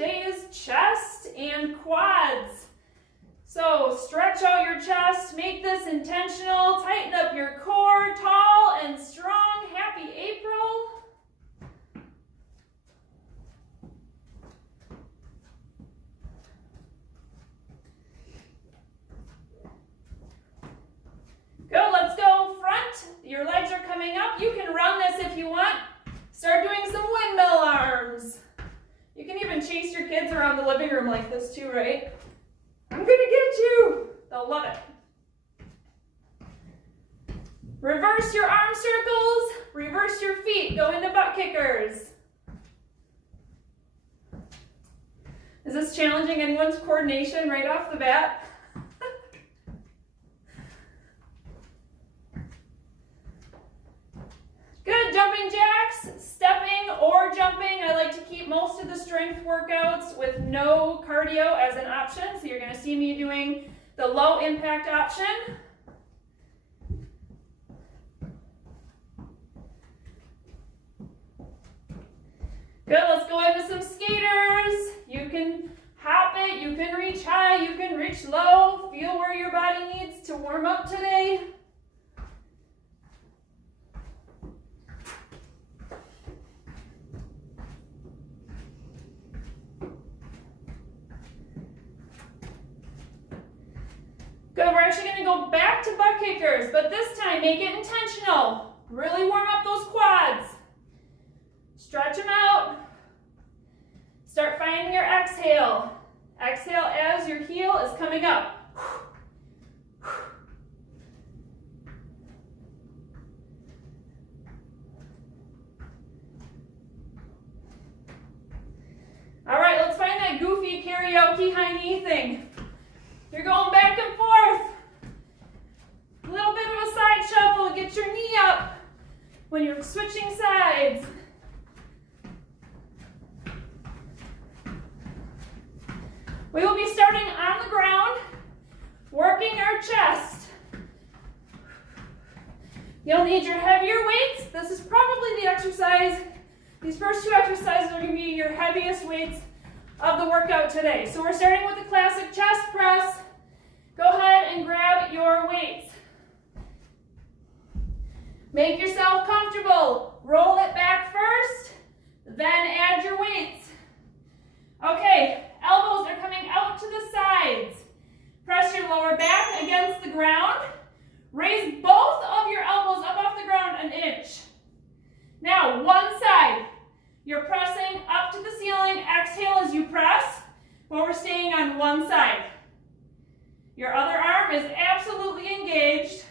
today is chest and quads. So stretch out your chest, make this intentional, tighten up your core, tall and strong. Happy April. Good, let's go front. Your legs are coming up. You can run this if you want. Start doing some windmill arms. You can even chase your kids around the living room like this too, right? I'm gonna get you. They'll love it. Reverse your arm circles. Reverse your feet. Go into butt kickers. Is this challenging anyone's coordination right off the bat? Good, jumping jacks, stepping or jumping. I like to keep most of the strength workouts with no cardio as an option. So you're going to see me doing the low impact option. Good, let's go into some skaters. You can hop it, you can reach high, you can reach low. Feel where your body needs to warm up today. Good, we're actually going to go back to butt kickers, but this time make it intentional. Really warm up those quads. Stretch them out. Start finding your exhale. Exhale as your heel is coming up. All right, let's find that goofy karaoke high knee thing. You're going back and forth. A little bit of a side shuffle. Get your knee up when you're switching sides. We will be starting on the ground, working our chest. You'll need your heavier weights. This is probably the exercise. These first two exercises are going to be your heaviest weights of the workout today. So we're starting with the classic chest press. Go ahead and grab your weights. Make yourself comfortable. Roll it back first, then add your weights. Okay, elbows are coming out to the sides. Press your lower back against the ground. Raise both of your elbows up off the ground an inch. Now, one side. You're pressing up to the ceiling. Exhale as you press, while we're staying on one side. Your other arm is absolutely engaged.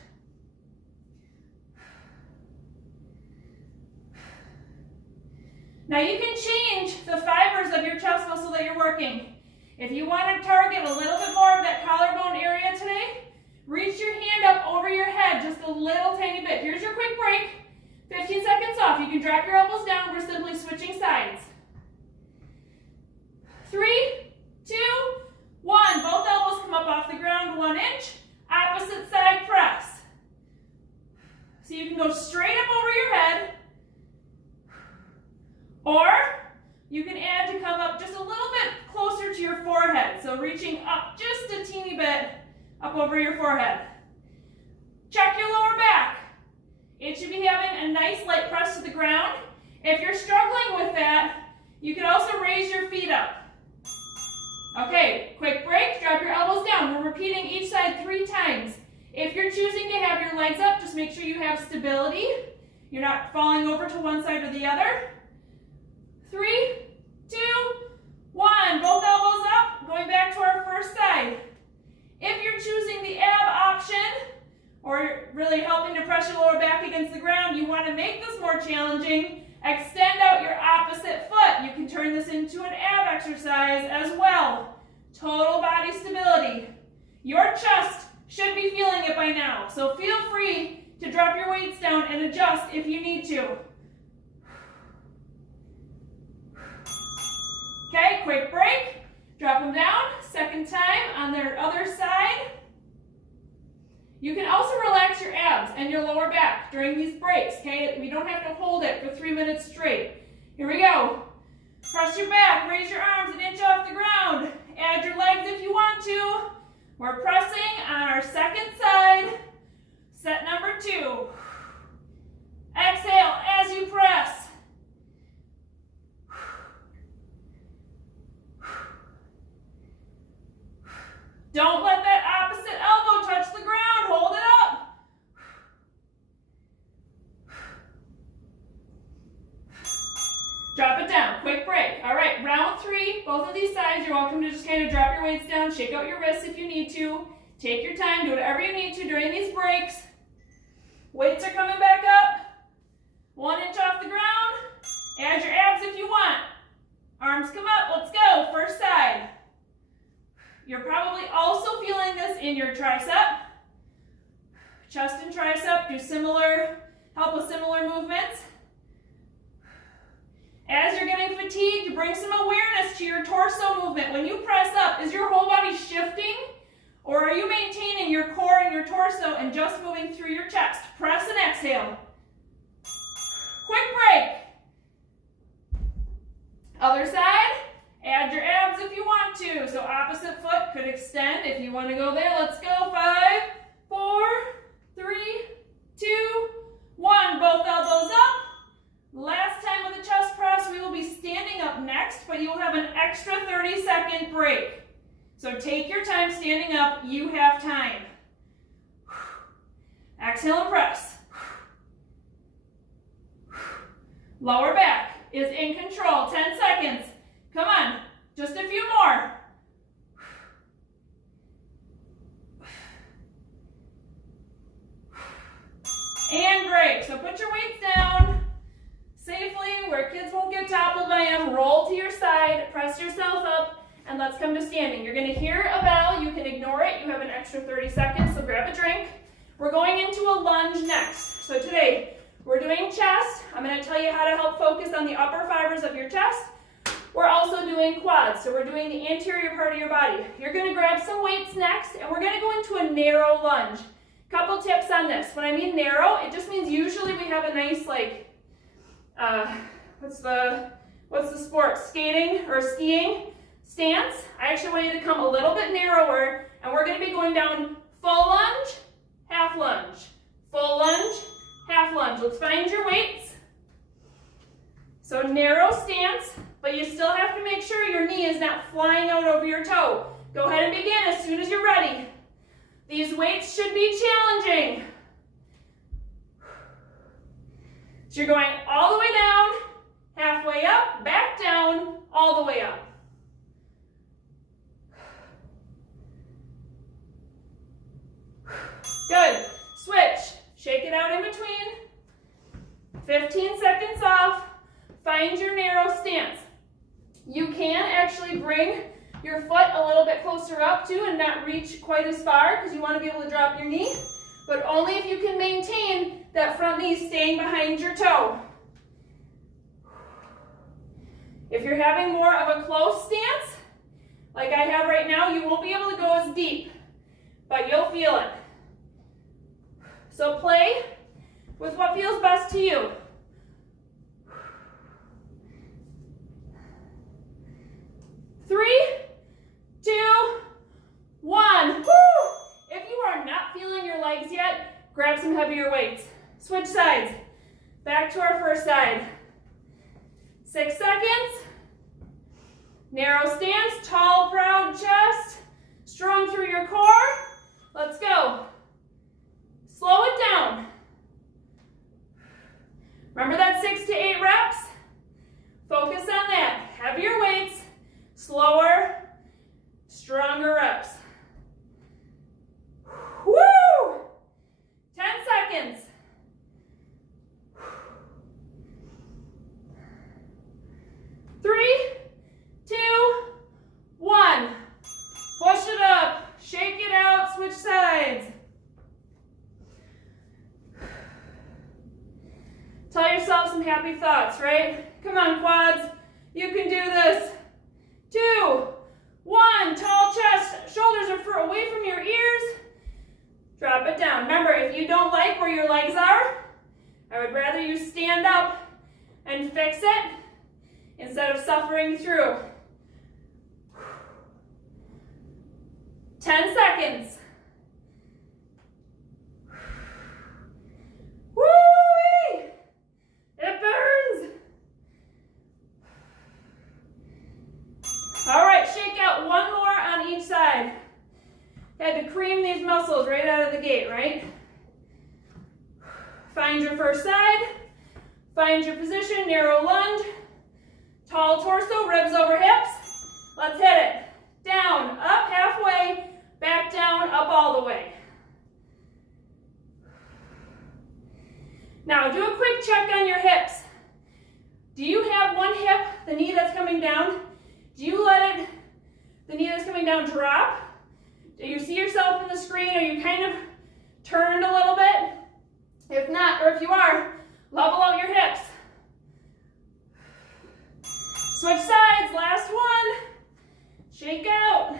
Now you can change the fibers of your chest muscle that you're working. If you want to target a little bit more of that collarbone area today, reach your hand up over your head just a little tiny bit. Here's your quick break. 15 seconds off. You can drop your elbows down. We're simply switching sides. 3, 2, 1. Both elbows come up off the ground 1 inch. Opposite side press. So you can go straight up over your head, or you can add to come up just a little bit closer to your forehead. So reaching up just a teeny bit up over your forehead. Check your lower back. It should be having a nice light press to the ground. If you're struggling with that, you can also raise your feet up. Okay, quick break, drop your elbows down. We're repeating each side 3 times. If you're choosing to have your legs up, just make sure you have stability. You're not falling over to one side or the other. 3, 2, 1. Both elbows up, going back to our first side. If you're choosing the ab option, or really helping to press your lower back against the ground, you want to make this more challenging, extend out your opposite foot. You can turn this into an ab exercise as well. Total body stability. Your chest should be feeling it by now, so feel free to drop your weights down and adjust if you need to. Okay, quick break. Drop them down. Second time on their other side. You can also relax your abs and your lower back during these breaks, okay? We don't have to hold it for 3 minutes straight. Here we go. Press your back, raise your arms an inch off the ground. Add your legs if you want to. We're pressing on our second side. Set number 2. Exhale as you press. Don't let that opposite elbow touch the ground. Hold it up. Drop it down. Quick break. All right, round 3. Both of these sides, you're welcome to just kind of drop your weights down, shake out your wrists if you need to. Take your time. Do whatever you need to during these breaks. Weights are coming back up. 1 inch off the ground. Add your abs if you want. Arms come up. Let's go. First side. You're probably also feeling this in your tricep. Chest and tricep do help with similar movements. As you're getting fatigued, bring some awareness to your torso movement. When you press up, is your whole body shifting? Or are you maintaining your core and your torso and just moving through your chest? Press and exhale. Quick break. Other side. Add your abs if you want to. So opposite foot could extend if you want to go there. Let's go. 5, 4, 3, 2, 1. Both elbows up. Last time with the chest press, we will be standing up next, but you will have an extra 30-second break. So take your time standing up. You have time. Exhale and press. Lower back is in control. 10 seconds. Come on, just a few more. And break. So put your weights down safely where kids won't get toppled by them. Roll to your side, press yourself up, and let's come to standing. You're going to hear a bell. You can ignore it. You have an extra 30 seconds, so grab a drink. We're going into a lunge next. So today, we're doing chest. I'm going to tell you how to help focus on the upper fibers of your chest. We're also doing quads, so we're doing the anterior part of your body. You're going to grab some weights next, and we're going to go into a narrow lunge. Couple tips on this. When I mean narrow, it just means usually we have a nice, like, what's the sport? Skating or skiing stance. I actually want you to come a little bit narrower, and we're going to be going down full lunge, half lunge, full lunge, half lunge. Let's find your weights. So narrow stance, but you still have to make sure your knee is not flying out over your toe. Go ahead and begin as soon as you're ready. These weights should be challenging. So you're going all the way down, halfway up, back down, all the way up. Good. Switch. Shake it out in between. 15 seconds off. Find your narrow stance. You can actually bring your foot a little bit closer up too and not reach quite as far because you want to be able to drop your knee, but only if you can maintain that front knee staying behind your toe. If you're having more of a close stance, like I have right now, you won't be able to go as deep, but you'll feel it. So play with what feels best to you. 3, 2, 1. Woo! If you are not feeling your legs yet, grab some heavier weights. Switch sides. Back to our first side. 6 seconds. Narrow stance, tall, proud chest. Strong through your core. Let's go. Slow it down. Remember that 6 to 8 reps? Focus on that. Heavier weights, slower, stronger reps. Woo! 10 seconds. 3, 2, 1. Push it up. Shake it out. Switch sides. Tell yourself some happy thoughts, right? Come on, quads. You can do this. 2, 1. Tall chest. Shoulders are away from your ears. Drop it down. Remember, if you don't like where your legs are, I would rather you stand up and fix it. instead of suffering through. 10 seconds. Woo-wee! It burns. All right, shake out one more on each side. Had to cream these muscles right out of the gate, right? Find your first side. Find your position, narrow lunge. Tall torso, ribs over hips. Let's hit it. Down, up halfway, back down, up all the way. Now do a quick check on your hips. Do you have one hip, the knee that's coming down? Do you let it, the knee that's coming down, drop? Do you see yourself in the screen? Are you kind of turned a little bit? If not, or if you are, level out your hips. Switch sides, last one. Shake out.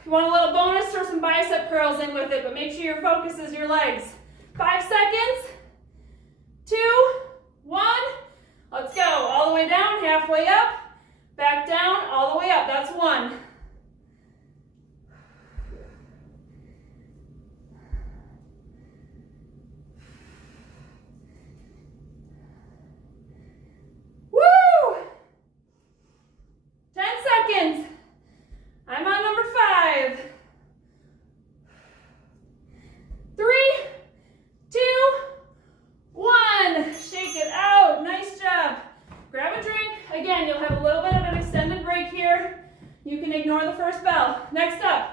If you want a little bonus, throw some bicep curls in with it, but make sure your focus is your legs. 5 seconds. 2, 1. Let's go. All the way down, halfway up, back down, all the way up. That's 1. Woo! 10 seconds. I'm on number 5. 3, 2, 1. Shake it out. Nice job. Grab a drink. Again, you'll have a little bit of an extended break here. You can ignore the first bell. Next up,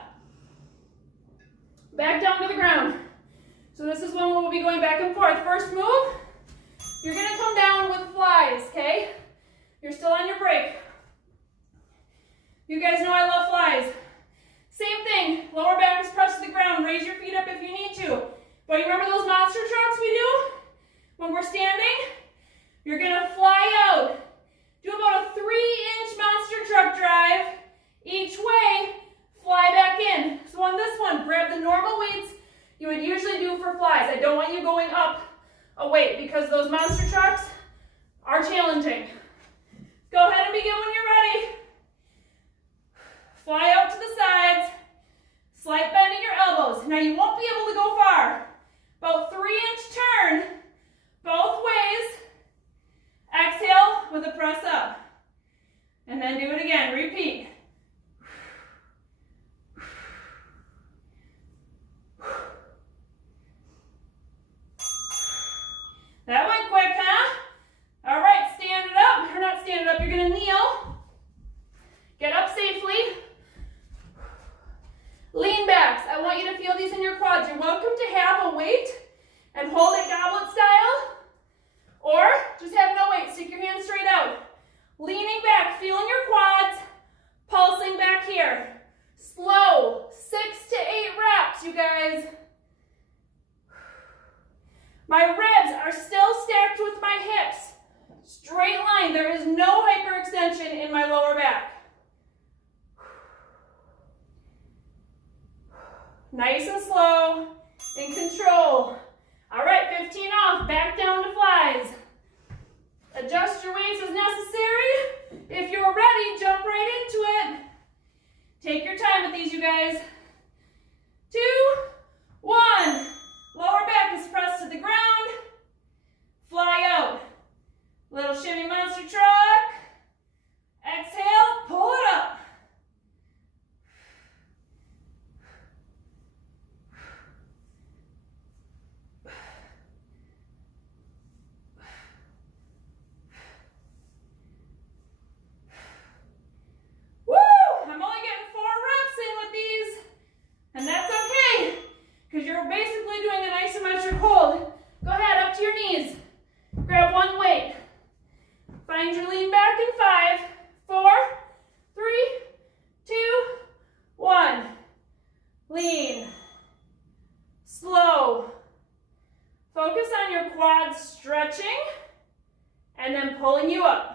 back down to the ground. So this is when we'll be going back and forth. First move, you're going to come down with flies, okay? You're still on your break. You guys know I love flies. Same thing, lower back is pressed to the ground. Raise your feet up if you need to. But you remember those monster trucks we do when we're standing? You're gonna fly out. Do about a 3-inch monster truck drive each way, fly back in. So on this one, grab the normal weights you would usually do for flies. I don't want you going up a weight because those monster trucks are challenging. Go ahead and begin when you're ready. Fly out to the sides, slight bend in your elbows. Now you won't be able to go far. About 3-inch turn, both ways. Exhale with a press up. And then do it again, repeat. That went quick, huh? All right, stand it up, or not stand it up, you're gonna kneel. Get up safely. Lean backs. I want you to feel these in your quads. You're welcome to have a weight and hold it goblet style, or just have no weight. Stick your hands straight out. Leaning back, feeling your quads, pulsing back here. Slow, 6 to 8 reps, you guys. My ribs are still stacked with my hips. Straight line. There is no hyperextension in my lower back. Nice and slow, in control. All right, 15 off, back down to flies. Adjust your weights as necessary. If you're ready, jump right into it. Take your time with these, you guys. 2, 1. Lower back is pressed to the ground. Fly out. Little shimmy monster truck. Exhale, pull it up. And that's okay, because you're basically doing an isometric hold. Go ahead, up to your knees. Grab one weight. Find your lean back in 5, 4, 3, 2, 1. Lean. Slow. Focus on your quads stretching and then pulling you up.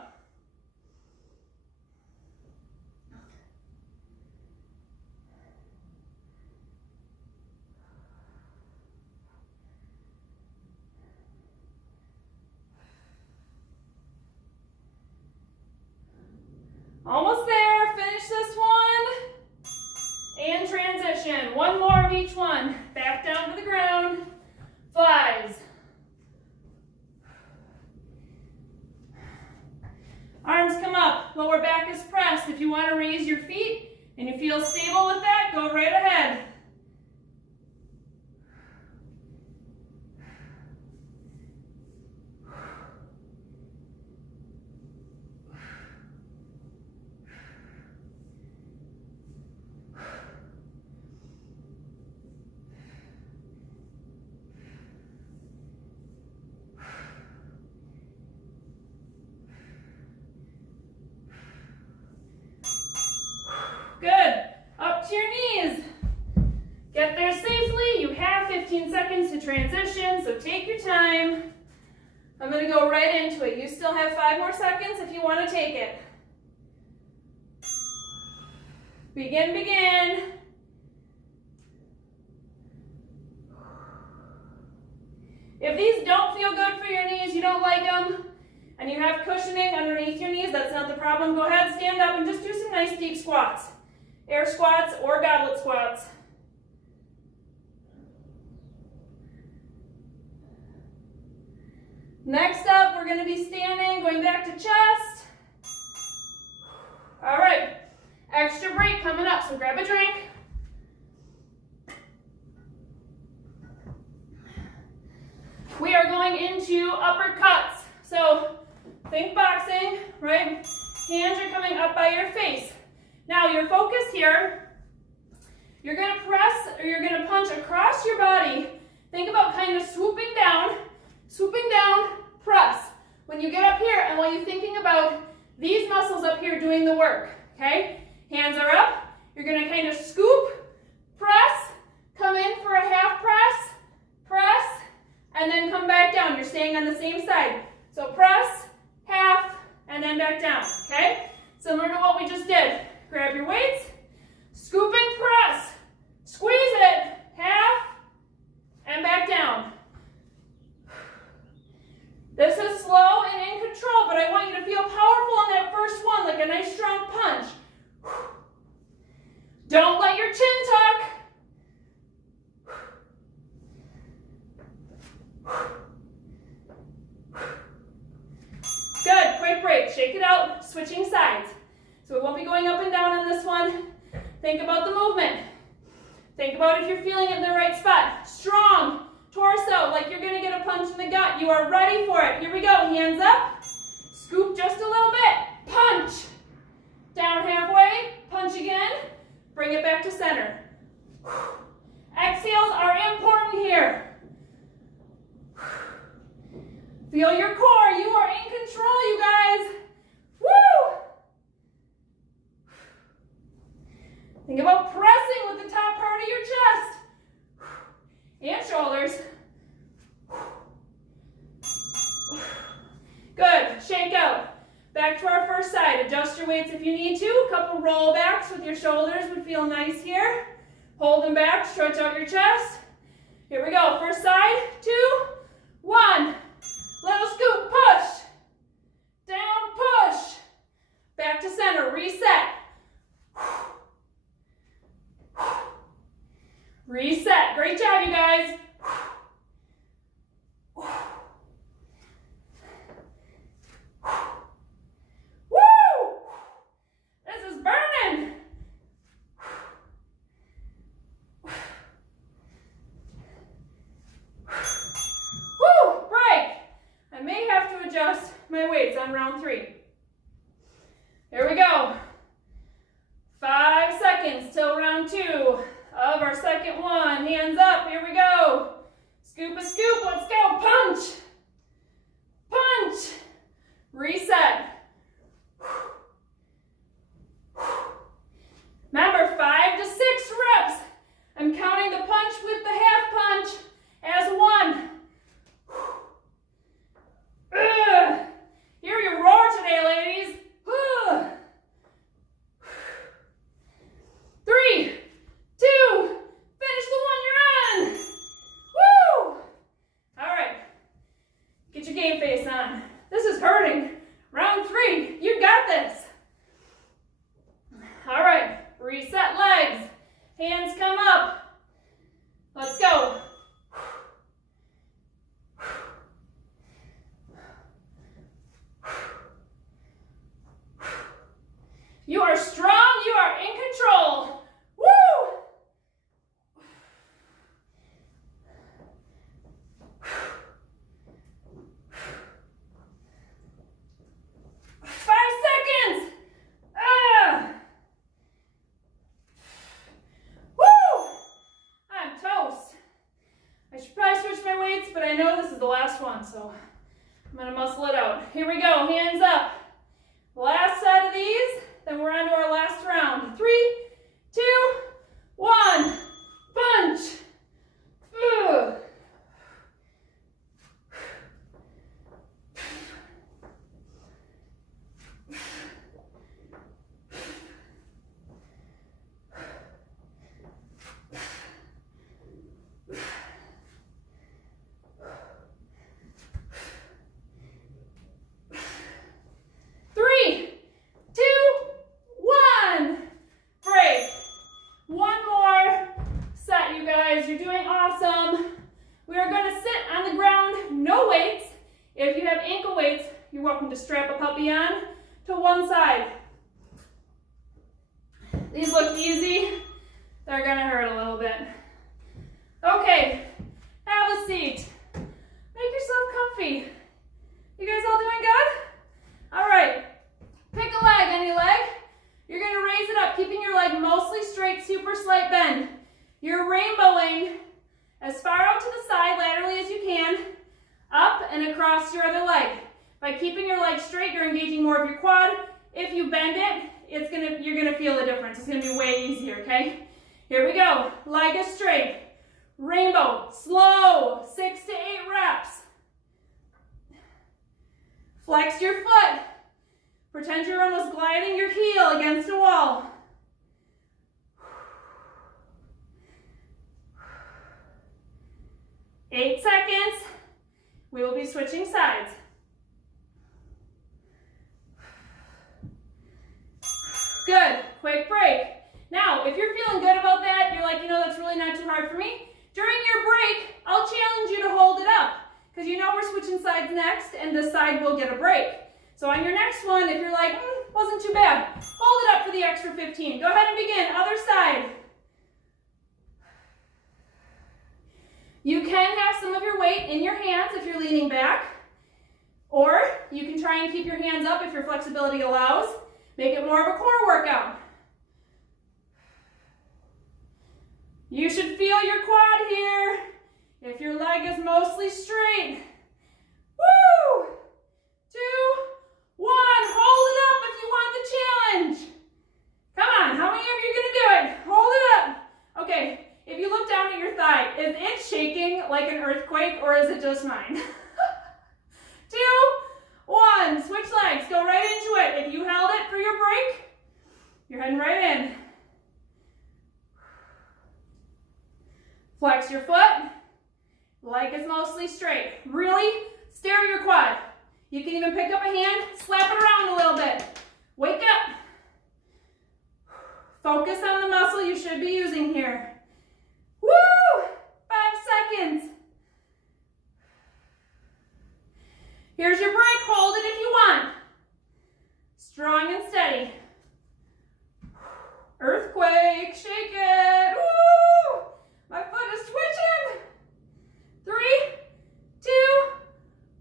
lower back is pressed. If you want to raise your feet and you feel stable with that, go right ahead. Good. Up to your knees. Get there safely. You have 15 seconds to transition, so take your time. I'm going to go right into it. You still have 5 more seconds if you want to take it. Begin, begin. If these don't feel good for your knees, you don't like them, and you have cushioning underneath your knees, that's not the problem. Go ahead, stand up, and just do some nice deep squats. Air squats or goblet squats. Next up, we're going to be standing, going back to chest. All right, extra break coming up, so grab a drink. We are going into uppercuts. So think boxing, right? Hands are coming up by your face. Now your focus here, you're going to press or you're going to punch across your body. Think about kind of swooping down, press. When you get up here and while you're thinking about these muscles up here doing the work, okay? Hands are up. You're going to kind of scoop, press, come in for a half press, and then come back down. You're staying on the same side. So press, half, and then back down, okay? Similar to what we just did. Grab your weights, scooping press, squeeze it, half, and back down. This is slow and in control, but I want you to feel powerful on that first one, like a nice strong punch. Don't let your chin tuck. Good, quick break, shake it out, switching sides. So we won't be going up and down on this one. Think about the movement. Think about if you're feeling it in the right spot. Strong torso, like you're gonna get a punch in the gut. You are ready for it. Here we go, hands up. Scoop just a little bit. Punch. Down halfway, punch again. Bring it back to center. Exhales are important here. Feel your core. You are in control, you guys. Woo! Think about pressing with the top part of your chest and shoulders. Good. Shake out. Back to our first side. Adjust your weights if you need to. A couple roll backs with your shoulders would feel nice here. Hold them back. Stretch out your chest. Here we go. First side. 2, 1. Little scoop. Push. Down. Push. Back to center. Reset. Reset. Great job, you guys. Woo! This is burning. Woo! Break. I may have to adjust my weights on round 3. Here we go. 5 seconds till round 2 of our second one. Hands up, here we go. Scoop a scoop, let's go. Punch. Punch. Reset. Remember, 5 to 6 reps. I'm counting the punch with the half punch as 1. Hear you roar today, ladies. 3, 2, finish the one you're on. Woo! All right, get your game face on. This You are strong, you are in control. Woo! But I know this is the last one, so I'm gonna muscle it out. Here we go, hands up. Last set of these, then we're on to our last round. 3, 2, 1, punch. Ugh. 3, 2, 1. Break. One more set, you guys. You're doing awesome. We are going to sit on the ground, no weights. If you have ankle weights, you're welcome to strap a puppy on to one side. These look easy. They're going to hurt a little bit. Okay, have a seat. Make yourself comfy. You guys all doing good? All right, pick a leg, any leg. You're going to raise it up, keeping your leg mostly straight, super slight bend. You're rainbowing as far out to the side laterally as you can, up and across your other leg. By keeping your leg straight, you're engaging more of your quad. If you bend it, you're gonna feel the difference. It's gonna be way easier, okay? Here we go. Leg is straight. Rainbow, slow, 6 to 8 reps. Flex your foot. Pretend you're almost gliding your heel against a wall. Eight seconds. We will be switching sides. Good, quick break. Now, if you're feeling good about that, you're like, you know, that's really not too hard for me. During your break, I'll challenge you to hold it up, because you know we're switching sides next, and this side will get a break. So on your next one, if you're like, wasn't too bad, hold it up for the extra 15. Go ahead and begin, other side. You can have some of your weight in your hands if you're leaning back, or you can try and keep your hands up if your flexibility allows. Make it more of a core workout. You should feel your quad here if your leg is mostly straight. Woo! 2, 1, hold it up if you want the challenge. Come on, how many of you are gonna do it? Hold it up. Okay, if you look down at your thigh, is it shaking like an earthquake or is it just mine? 2, 1, switch legs, go right into it. If you held it for your break, you're heading right in. Flex your foot, leg is mostly straight. Really stare your quad. You can even pick up a hand, slap it around a little bit. Wake up. Focus on the muscle you should be using here. Woo! 5 seconds. Here's your break, hold it if you want. Strong and steady. Earthquake, shake it. Woo! My foot is twitching. 3, 2,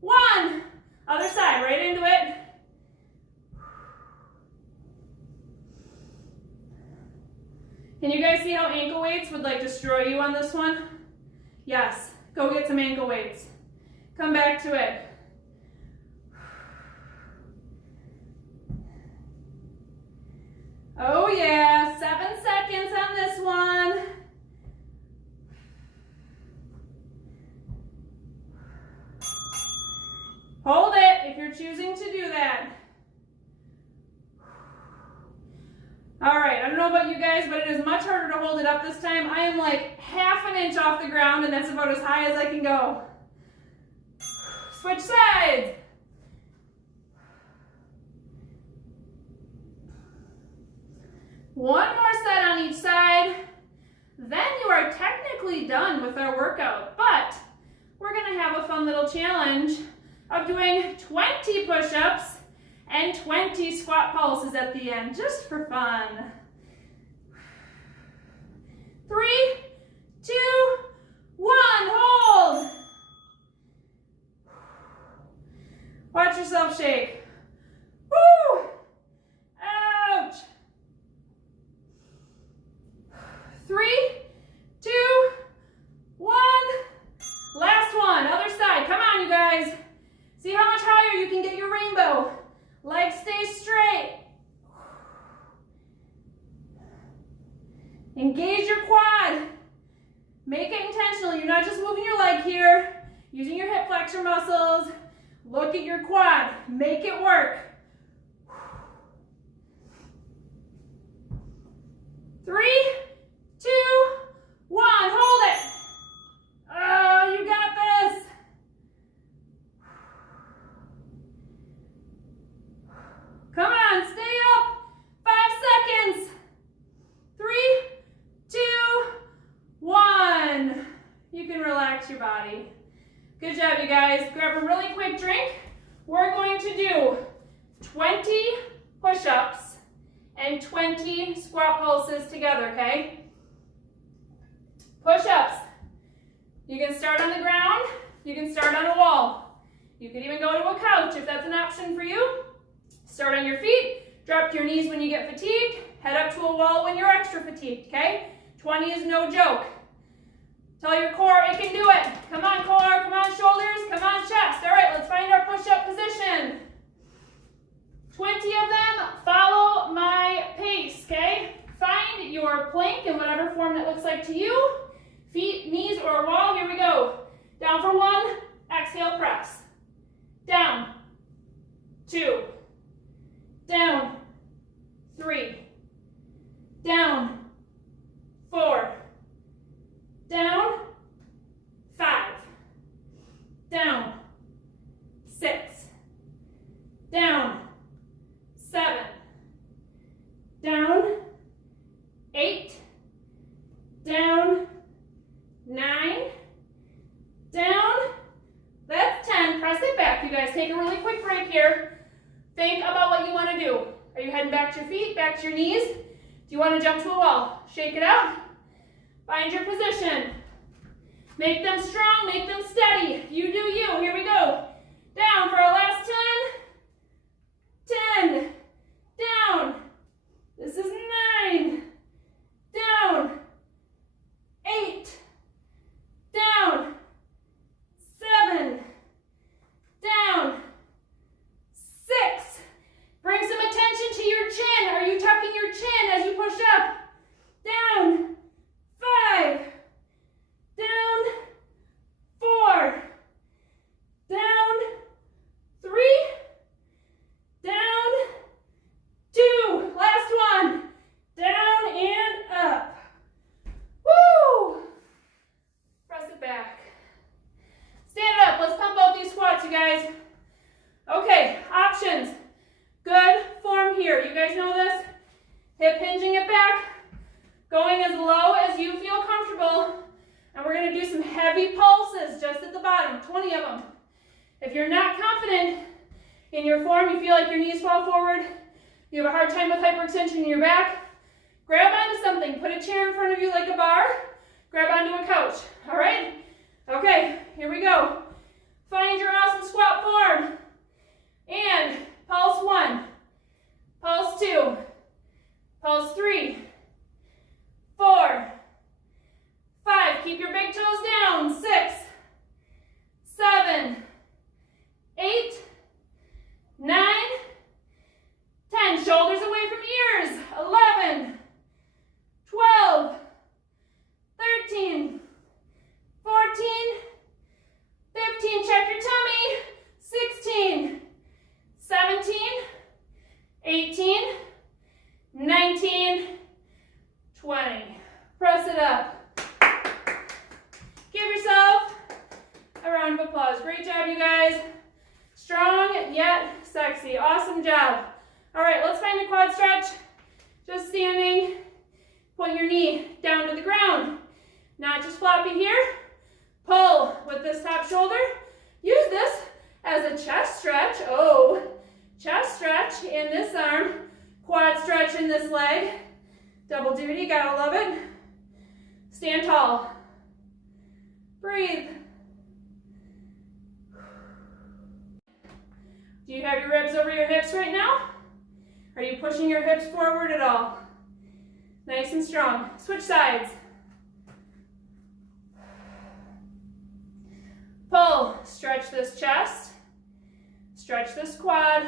1. Other side, right into it. Can you guys see how ankle weights would like destroy you on this one? Yes, go get some ankle weights. Come back to it. Oh yeah, 7 seconds on this one. Hold it if you're choosing to do that. All right, I don't know about you guys, but it is much harder to hold it up this time. I am like half an inch off the ground, and that's about as high as I can go. Switch sides. One more set on each side. Then you are technically done with our workout, but we're gonna have a fun little challenge of doing 20 push-ups and 20 squat pulses at the end, just for fun. 3, 2, 1, hold. Watch yourself shake. Woo! Ouch. 3, 2, 1. Last one, other side. Come on, you guys. See how much higher you can get your rainbow. Legs stay straight. Engage your quad. Make it intentional. You're not just moving your leg here, using your hip flexor muscles. Look at your quad. Make it work. 3, 2, 1. Hold it. Oh, you got this. Come on, stay up. 5 seconds. 3, 2, 1. You can relax your body. Good job, you guys. Grab a really quick drink. We're going to do 20 push-ups and 20 squat pulses together, okay? Push-ups. You can start on the ground. You can start on a wall. You could even go to a couch if that's an option for you. Start on your feet. Drop to your knees when you get fatigued. Head up to a wall when you're extra fatigued, okay? 20 is no joke. Tell your core it can do it. Come on, core. Come on, shoulders. Come on, chest. All right, let's find our push-up position. 20 of them. Follow my pace, okay? Find your plank in whatever form that looks like to you. Feet, knees, or a wall. Here we go. Down for 1. Exhale, press. Down. 2. Down. 3. Down. 4. Down. 5. Down. 6. Down. 7. Down. 8. Down. 9. Down. That's 10. Press it back, you guys. Take a really quick break here. Think about what you want to do. Are you heading back to your feet, back to your knees? Do you want to jump to a wall? Shake it out. Find your position. Make them strong, make them steady. You do you. Here we go. Down for our last 10. 10. Down. This is 9. Down. 8. Down. 7. Down. 6. Bring some attention to your chin. Are you tucking your chin as you push up? Down. 5. Down. 4. Down. 3. Down. 2. Last one. Down and up. Woo! Press it back. Stand up. Let's pump out these squats, you guys. Okay, options. Good form here. You guys know this? Hip hinging it back. Going as low as you feel comfortable. And we're going to do some heavy pulses just at the bottom. 20 of them. If you're not confident in your form, you feel like your knees fall forward, you have a hard time with hyperextension in your back, grab onto something. Put a chair in front of you like a bar. Grab onto a couch. All right? Okay, here we go. Find your awesome squat form. And pulse 1. Pulse 2. Pulse 3. 4. 5. Keep your big toes down. 6. 7. 8. 9. 10. Shoulders away from ears. 11. 12. 13. 14. 15. Check your tummy. 16. 17. 18. 19. 20. Press it up. Give yourself a round of applause. Great job, you guys. Strong yet sexy. Awesome job. All right, let's find a quad stretch. Just standing. Point your knee down to the ground. Not just floppy here. Pull with this top shoulder. Use this as a chest stretch. Oh, chest stretch. in this leg. Double duty, gotta love it. Stand tall. Breathe. Do you have your ribs over your hips right now? Are you pushing your hips forward at all? Nice and strong. Switch sides. Pull. Stretch this chest. Stretch this quad.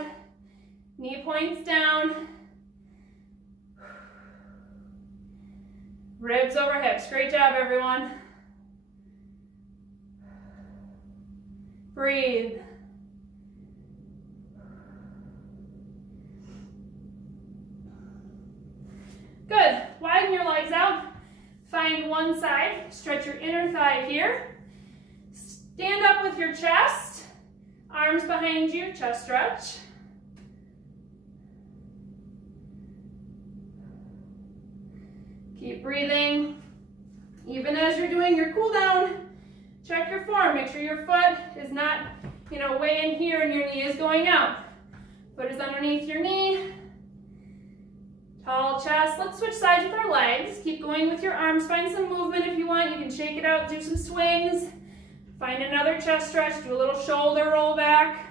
Knee points down. Ribs over hips. Great job, everyone. Breathe. Good. Widen your legs out. Find one side. Stretch your inner thigh here. Stand up with your chest. Arms behind you. Chest stretch. Keep breathing. Even as you're doing your cool down, check your form. Make sure your foot is not, way in here and your knee is going out. Foot is underneath your knee. Tall chest. Let's switch sides with our legs. Keep going with your arms. Find some movement if you want. You can shake it out, do some swings. Find another chest stretch. Do a little shoulder roll back.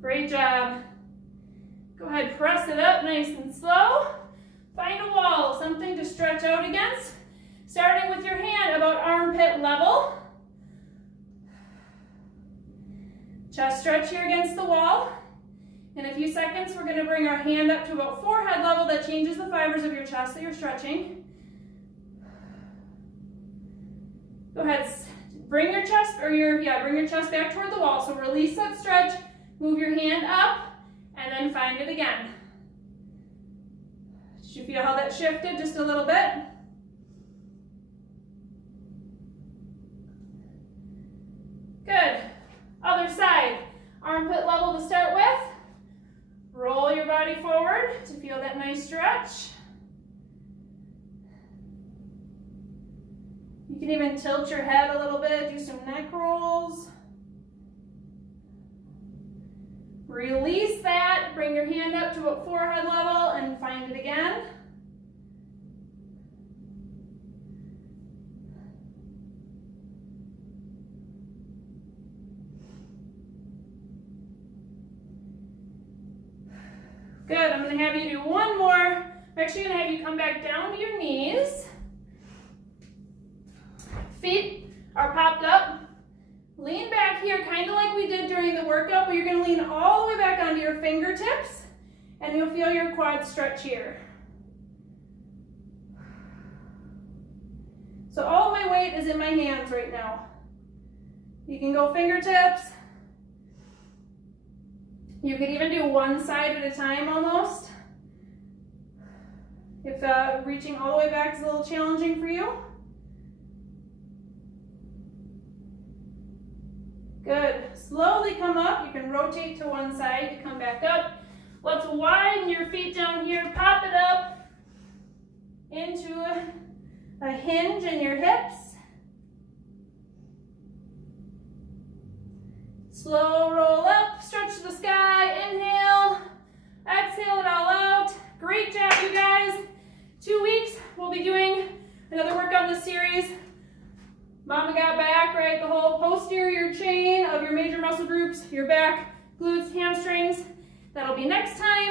Great job. Go ahead, press it up nice and slow. Find a wall, something to stretch out against. Starting with your hand about armpit level. Chest stretch here against the wall. In a few seconds, we're going to bring our hand up to about forehead level. That changes the fibers of your chest that you're stretching. Go ahead, bring your chest back toward the wall. So release that stretch. Move your hand up, and then find it again. Did you feel how that shifted just a little bit? Good. Other side. Armpit level to start with. Roll your body forward to feel that nice stretch. You can even tilt your head a little bit, do some neck rolls. Release that, bring your hand up to a forehead level and find it again. Good, I'm gonna have you do one more. I'm actually gonna have you come back down to your knees. Feet are popped up. Lean back here, kind of like we did during the workout, but you're going to lean all the way back onto your fingertips, and you'll feel your quads stretch here. So all of my weight is in my hands right now. You can go fingertips. You could even do one side at a time almost. If reaching all the way back is a little challenging for you. Good. Slowly come up. You can rotate to one side to come back up. Let's widen your feet down here. Pop it up into a hinge in your hips. Slow roll up. Stretch to the sky. Inhale. Exhale it all out. Great job, you guys. 2 weeks, we'll be doing another workout in this series. Mama got back, right? The whole posterior chain of your major muscle groups, your back, glutes, hamstrings. That'll be next time.